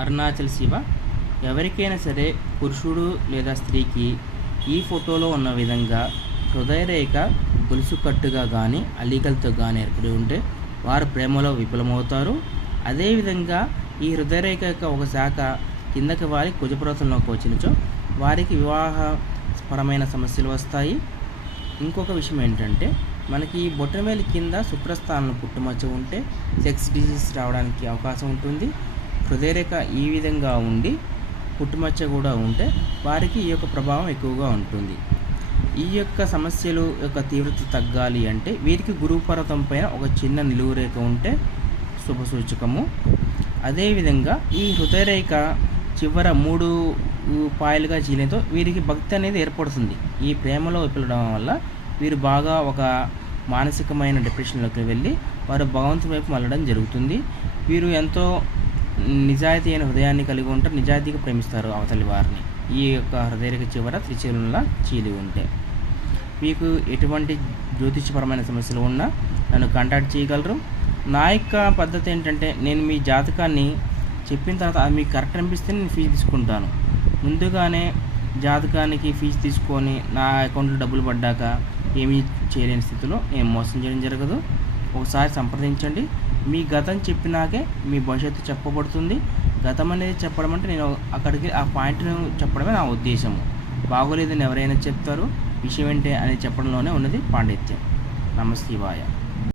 అరుణాచల్ శివ. ఎవరికైనా సరే పురుషుడు లేదా స్త్రీకి ఈ ఫోటోలో ఉన్న విధంగా హృదయరేఖ గొలుసు కట్టుగా కానీ అల్లికలతో కానీ ఏర్పడి ఉంటే వారు ప్రేమలో విఫలమవుతారు. అదేవిధంగా ఈ హృదయరేఖ యొక్క ఒక శాఖ కిందకి వాలి కుజపర్వతంలోకి వచ్చినచో వారికి వివాహపరమైన సమస్యలు వస్తాయి. ఇంకొక విషయం ఏంటంటే, మనకి బొట్టనవేలు కింద శుక్రస్థానంలో పుట్టుమచ్చ ఉంటే సెక్స్ డిసీజ్ రావడానికి అవకాశం ఉంటుంది. హృదయరేఖ ఈ విధంగా ఉండి పుట్టుమచ్చ కూడా ఉంటే వారికి ఈ యొక్క ప్రభావం ఎక్కువగా ఉంటుంది. ఈ యొక్క సమస్యలు యొక్క తీవ్రత తగ్గాలి అంటే వీరికి గురువు పర్వతం పైన ఒక చిన్న నిలువు రేఖ ఉంటే శుభసూచకము. అదేవిధంగా ఈ హృదయరేఖ చివర 3 పాయలుగా చీలితో వీరికి భక్తి అనేది ఏర్పడుతుంది. ఈ ప్రేమలో విఫలడం వల్ల వీరు బాగా ఒక మానసికమైన డిప్రెషన్లోకి వెళ్ళి వారు భగవంతుని వైపు మళ్ళడం జరుగుతుంది. వీరు ఎంతో నిజాయితీ అయిన హృదయాన్ని కలిగి ఉంటారు, నిజాయితీగా ప్రేమిస్తారు అవతలి వారిని. ఈ యొక్క హృదయరేఖ చివర త్రిశూలంలా చీలి ఉంటే మీకు ఎటువంటి జ్యోతిషపరమైన సమస్యలు ఉన్నా నన్ను కాంటాక్ట్ చేయగలరు. నా యొక్క పద్ధతి ఏంటంటే, నేను మీ జాతకాన్ని చెప్పిన తర్వాత అది మీకు కరెక్ట్ అనిపిస్తే నేను ఫీజు తీసుకుంటాను. ముందుగానే జాతకానికి ఫీజు తీసుకొని నా అకౌంట్లో డబ్బులు పడ్డాక ఏమీ చేయలేని స్థితిలో నేను మోసం చేయడం జరగదు. ఒకసారి సంప్రదించండి. మీ గతం చెప్పినాకే మీ భవిష్యత్తు చెప్పబడుతుంది. గతం అనేది చెప్పడం అంటే నేను అక్కడికి ఆ పాయింట్ను చెప్పడమే నా ఉద్దేశము. బాగోలేదని ఎవరైనా చెప్తారు, విషయం ఏంటి అనేది చెప్పడంలోనే ఉన్నది పాండిత్యం. నమస్తే శివాయ.